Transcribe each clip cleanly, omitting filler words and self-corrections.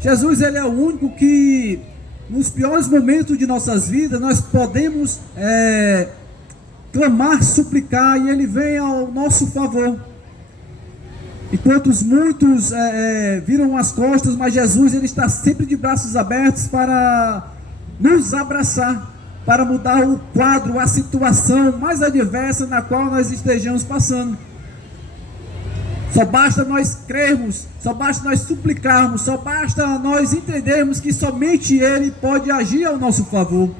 Jesus, ele é o único que nos piores momentos de nossas vidas nós podemos clamar, suplicar, e ele vem ao nosso favor. Enquanto muitos viram as costas, mas Jesus, ele está sempre de braços abertos para nos abraçar, para mudar o quadro, a situação mais adversa na qual nós estejamos passando. Só basta nós crermos, só basta nós suplicarmos, só basta nós entendermos que somente Ele pode agir ao nosso favor.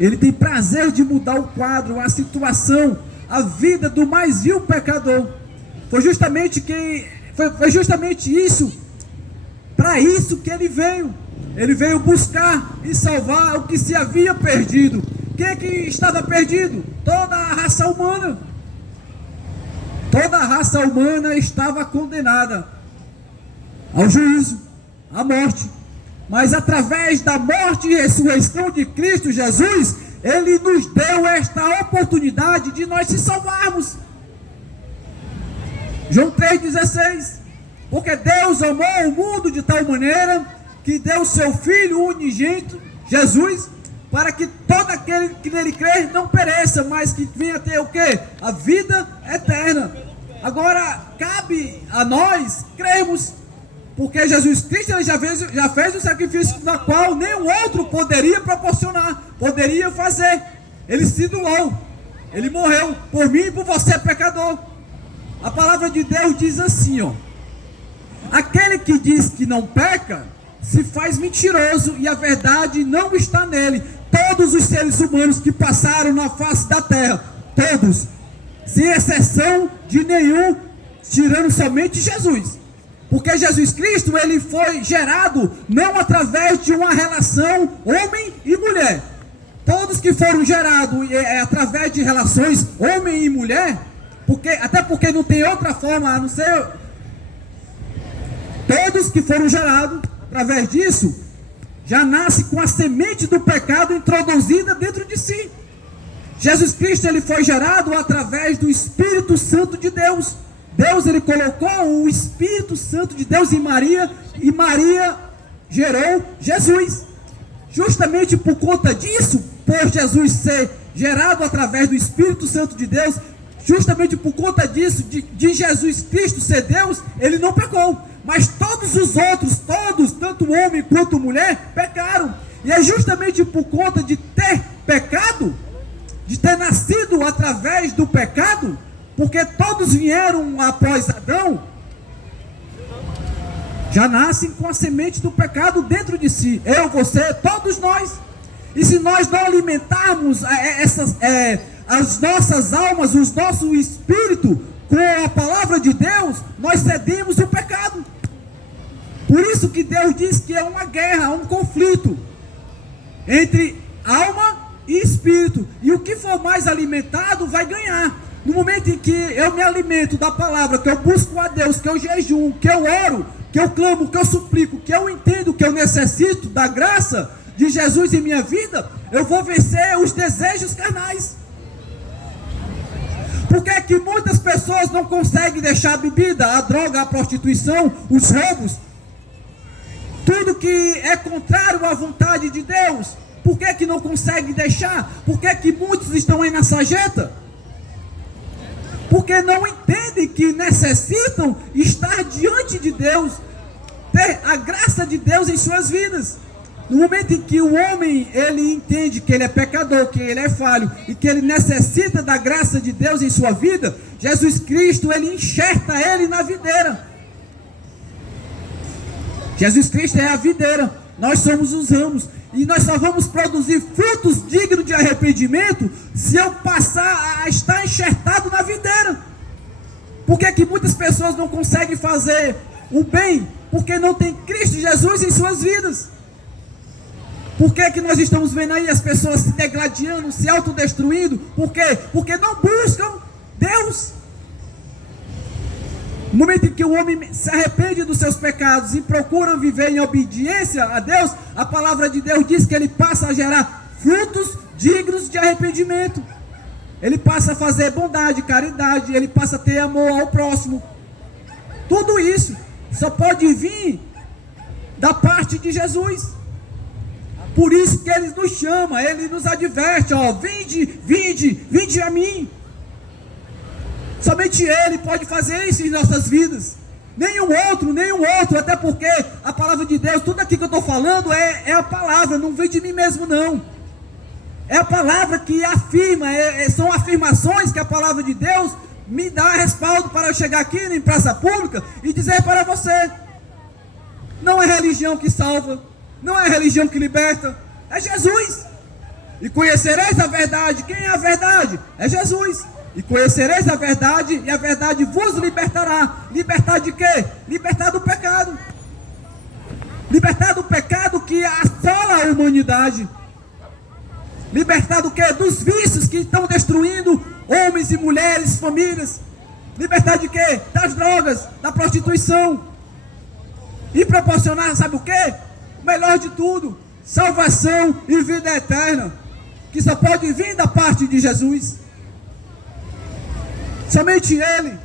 Ele tem prazer de mudar o quadro, a situação, a vida do mais vil pecador. Foi justamente isso, para isso que Ele veio. Ele veio buscar e salvar o que se havia perdido. Quem é que estava perdido? Toda a raça humana. Toda a raça humana estava condenada ao juízo, à morte. Mas através da morte e ressurreição de Cristo Jesus, Ele nos deu esta oportunidade de nós se salvarmos. João 3,16. Porque Deus amou o mundo de tal maneira que deu o seu Filho unigênito, Jesus, para que todo aquele que nele crer não pereça, mas que venha ter o quê? A vida eterna. Agora, cabe a nós crermos, porque Jesus Cristo ele já fez o sacrifício na qual nenhum outro poderia proporcionar, poderia fazer. Ele se doou, Ele morreu por mim e por você, pecador. A palavra de Deus diz assim, ó: aquele que diz que não peca, se faz mentiroso e a verdade não está nele. Todos os seres humanos que passaram na face da terra, todos, sem exceção de nenhum, tirando somente Jesus. Porque Jesus Cristo, ele foi gerado não através de uma relação homem e mulher. Todos que foram gerados através de relações homem e mulher, até porque não tem outra forma a não ser. Todos que foram gerados através disso, já nasce com a semente do pecado introduzida dentro de si. Jesus Cristo, ele foi gerado através do Espírito Santo de Deus. Deus, ele colocou o Espírito Santo de Deus em Maria, e Maria gerou Jesus. Justamente por conta disso, por Jesus ser gerado através do Espírito Santo de Deus, justamente por conta disso, de Jesus Cristo ser Deus, ele não pecou. Mas todos os outros, todos, tanto homem quanto mulher, pecaram. E é justamente por conta de ter pecado, de ter nascido através do pecado, porque todos vieram após Adão, já nascem com a semente do pecado dentro de si. Eu, você, todos nós. E se nós não alimentarmos as nossas almas, o nosso espírito com a palavra de Deus, nós cedemos o pecado. Por isso que Deus diz que é uma guerra, um conflito entre alma e espírito. E o que for mais alimentado vai ganhar. No momento em que eu me alimento da palavra, que eu busco a Deus, que eu jejum, que eu oro, que eu clamo, que eu suplico, que eu entendo que eu necessito da graça de Jesus em minha vida, eu vou vencer os desejos carnais. Por que é que muitas pessoas não conseguem deixar a bebida, a droga, a prostituição, os roubos, tudo que é contrário à vontade de Deus? Por que é que não conseguem deixar? Por que é que muitos estão aí na sarjeta? Porque não entendem que necessitam estar diante de Deus, ter a graça de Deus em suas vidas. No momento em que o homem, ele entende que ele é pecador, que ele é falho, e que ele necessita da graça de Deus em sua vida, Jesus Cristo, ele enxerta ele na videira. Jesus Cristo é a videira, nós somos os ramos, e nós só vamos produzir frutos dignos de arrependimento se eu passar a estar enxertado na videira. Por que que muitas pessoas não conseguem fazer o bem? Porque não tem Cristo Jesus em suas vidas. Por que que nós estamos vendo aí as pessoas se degladiando, se autodestruindo? Por quê? Porque não buscam Deus. No momento em que o homem se arrepende dos seus pecados e procura viver em obediência a Deus, a palavra de Deus diz que ele passa a gerar frutos dignos de arrependimento. Ele passa a fazer bondade, caridade, ele passa a ter amor ao próximo. Tudo isso só pode vir da parte de Jesus. Por isso que Ele nos chama, Ele nos adverte, ó, vinde, vinde, vinde a mim. Somente Ele pode fazer isso em nossas vidas. Nenhum outro, até porque a palavra de Deus, tudo aqui que eu estou falando é a palavra, não vem de mim mesmo não. É a palavra que afirma, são afirmações que a palavra de Deus me dá respaldo para eu chegar aqui em praça pública e dizer para você. Não é religião que salva, não é religião que liberta, é Jesus. E conhecereis a verdade. Quem é a verdade? É Jesus. E conhecereis a verdade, e a verdade vos libertará. Libertar de quê? Libertar do pecado. Libertar do pecado que assola a humanidade. Libertar do quê? Dos vícios que estão destruindo homens e mulheres, famílias. Libertar de quê? Das drogas, da prostituição. E proporcionar, sabe o quê? O melhor de tudo, salvação e vida eterna, que só pode vir da parte de Jesus. Somente Ele,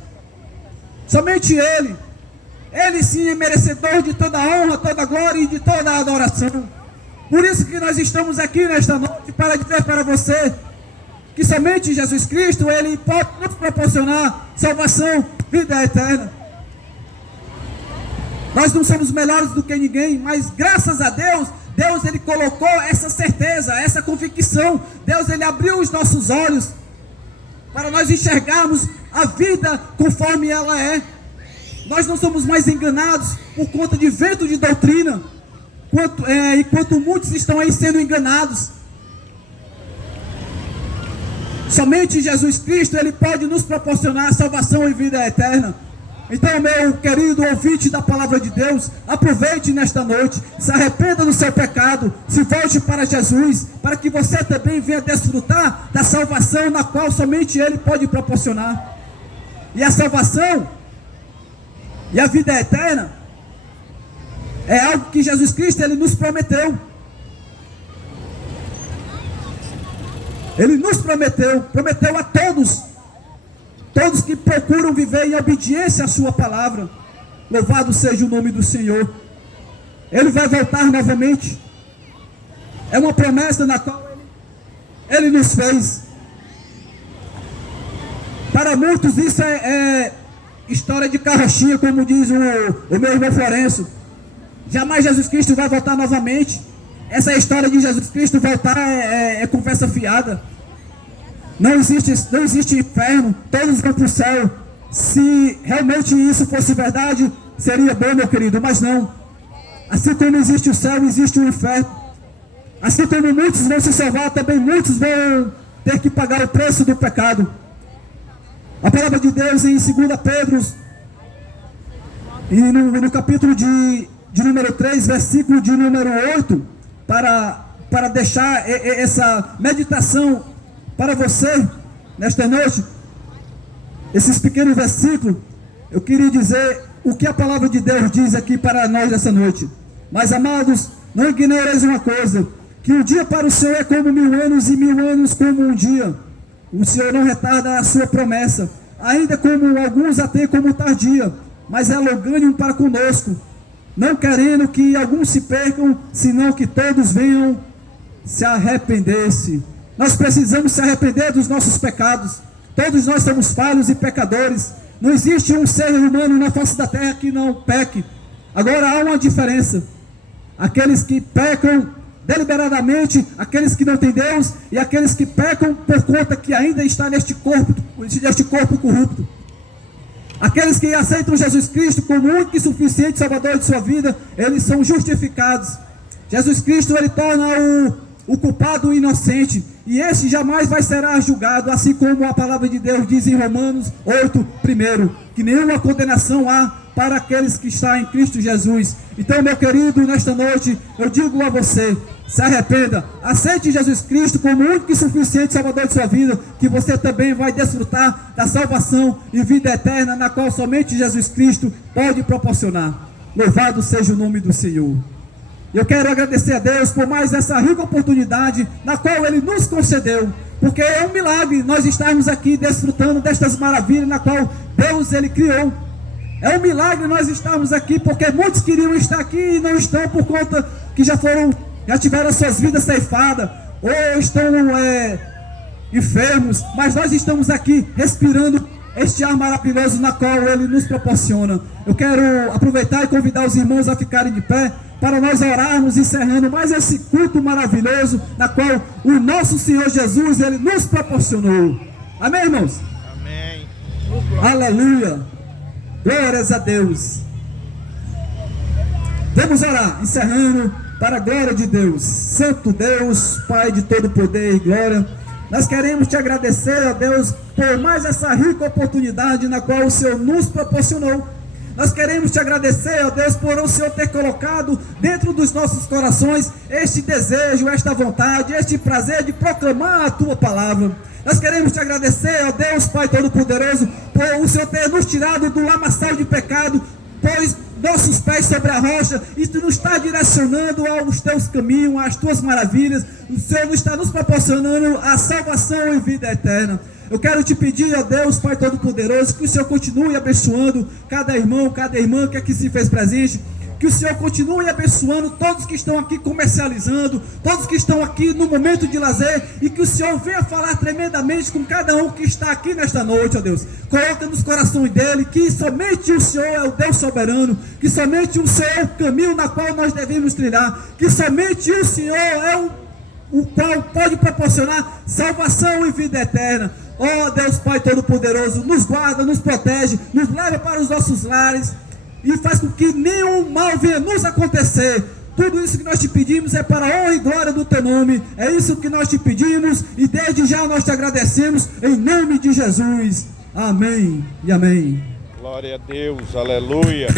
Ele sim é merecedor de toda a honra, toda a glória e de toda a adoração. Por isso que nós estamos aqui nesta noite para dizer para você que somente Jesus Cristo, Ele pode nos proporcionar salvação, vida eterna. Nós não somos melhores do que ninguém, mas graças a Deus, Deus Ele colocou essa certeza, essa convicção. Deus Ele abriu os nossos olhos para nós enxergarmos a vida conforme ela é. Nós não somos mais enganados por conta de vento de doutrina, enquanto muitos estão aí sendo enganados. Somente Jesus Cristo, Ele pode nos proporcionar salvação e vida eterna. Então, meu querido ouvinte da palavra de Deus, aproveite nesta noite, se arrependa do seu pecado, se volte para Jesus, para que você também venha desfrutar da salvação na qual somente Ele pode proporcionar. E a salvação e a vida eterna é algo que Jesus Cristo Ele nos prometeu. Ele nos prometeu a todos que procuram viver em obediência à sua palavra. Louvado seja o nome do Senhor. Ele vai voltar novamente. É uma promessa na qual Ele nos fez. Para muitos isso é história de carrochinha, como diz o meu irmão Florencio. Jamais Jesus Cristo vai voltar novamente. Essa história de Jesus Cristo voltar é conversa fiada. Não existe inferno, todos vão para o céu. Se realmente isso fosse verdade, seria bom, meu querido, mas não. Assim como existe o céu, existe o inferno. Assim como muitos vão se salvar, também muitos vão ter que pagar o preço do pecado. A palavra de Deus em 2 Pedro, e no capítulo de número 3, versículo de número 8, para deixar essa meditação para você, nesta noite, esses pequenos versículos, eu queria dizer o que a palavra de Deus diz aqui para nós nessa noite. Mas, amados, não ignoreis uma coisa, que um dia para o Senhor é como 1000 anos, e 1000 anos como um dia. O Senhor não retarda a sua promessa, ainda como alguns a têm como tardia, mas é longânimo para conosco, não querendo que alguns se percam, senão que todos venham se arrepender-se. Nós precisamos se arrepender dos nossos pecados. Todos nós somos falhos e pecadores. Não existe um ser humano na face da terra que não peque. Agora há uma diferença. Aqueles que pecam deliberadamente, aqueles que não têm Deus, e aqueles que pecam por conta que ainda está neste corpo corrupto. Aqueles que aceitam Jesus Cristo como único e suficiente Salvador de sua vida, eles são justificados. Jesus Cristo, Ele torna o culpado inocente, e esse jamais vai ser julgado, assim como a palavra de Deus diz em Romanos 8, primeiro, que nenhuma condenação há para aqueles que estão em Cristo Jesus. Então, meu querido, nesta noite, eu digo a você, se arrependa, aceite Jesus Cristo como único e suficiente Salvador de sua vida, que você também vai desfrutar da salvação e vida eterna, na qual somente Jesus Cristo pode proporcionar. Louvado seja o nome do Senhor. Eu quero agradecer a Deus por mais essa rica oportunidade na qual Ele nos concedeu, porque é um milagre nós estarmos aqui desfrutando destas maravilhas na qual Deus Ele criou. É um milagre nós estarmos aqui, porque muitos queriam estar aqui e não estão por conta que já tiveram suas vidas ceifadas, ou estão enfermos, mas nós estamos aqui respirando este ar maravilhoso na qual Ele nos proporciona. Eu quero aproveitar e convidar os irmãos a ficarem de pé, para nós orarmos, encerrando mais esse culto maravilhoso, na qual o nosso Senhor Jesus, Ele nos proporcionou. Amém, irmãos? Amém. Aleluia. Glórias a Deus. Vamos orar, encerrando, para a glória de Deus. Santo Deus, Pai de todo poder e glória, nós queremos te agradecer, ó Deus, por mais essa rica oportunidade na qual o Senhor nos proporcionou. Nós queremos te agradecer, ó Deus, por o Senhor ter colocado dentro dos nossos corações este desejo, esta vontade, este prazer de proclamar a tua palavra. Nós queremos te agradecer, ó Deus, Pai Todo-Poderoso, por o Senhor ter nos tirado do lamaçal de pecado, pois nossos pés sobre a rocha, e tu nos está direcionando aos teus caminhos, às tuas maravilhas. O Senhor está nos proporcionando a salvação e vida eterna. Eu quero te pedir, ó Deus, Pai Todo-Poderoso, que o Senhor continue abençoando cada irmão, cada irmã que aqui se fez presente. Que o Senhor continue abençoando todos que estão aqui comercializando, todos que estão aqui no momento de lazer, e que o Senhor venha falar tremendamente com cada um que está aqui nesta noite, ó Deus. Coloca nos corações dele que somente o Senhor é o Deus soberano, que somente o Senhor é o caminho na qual nós devemos trilhar, que somente o Senhor é o qual pode proporcionar salvação e vida eterna. Ó Deus Pai Todo-Poderoso, nos guarda, nos protege, nos leva para os nossos lares, e faz com que nenhum mal venha nos acontecer. Tudo isso que nós te pedimos é para a honra e glória do teu nome. É isso que nós te pedimos, e desde já nós te agradecemos, em nome de Jesus. Amém e amém. Glória a Deus, aleluia.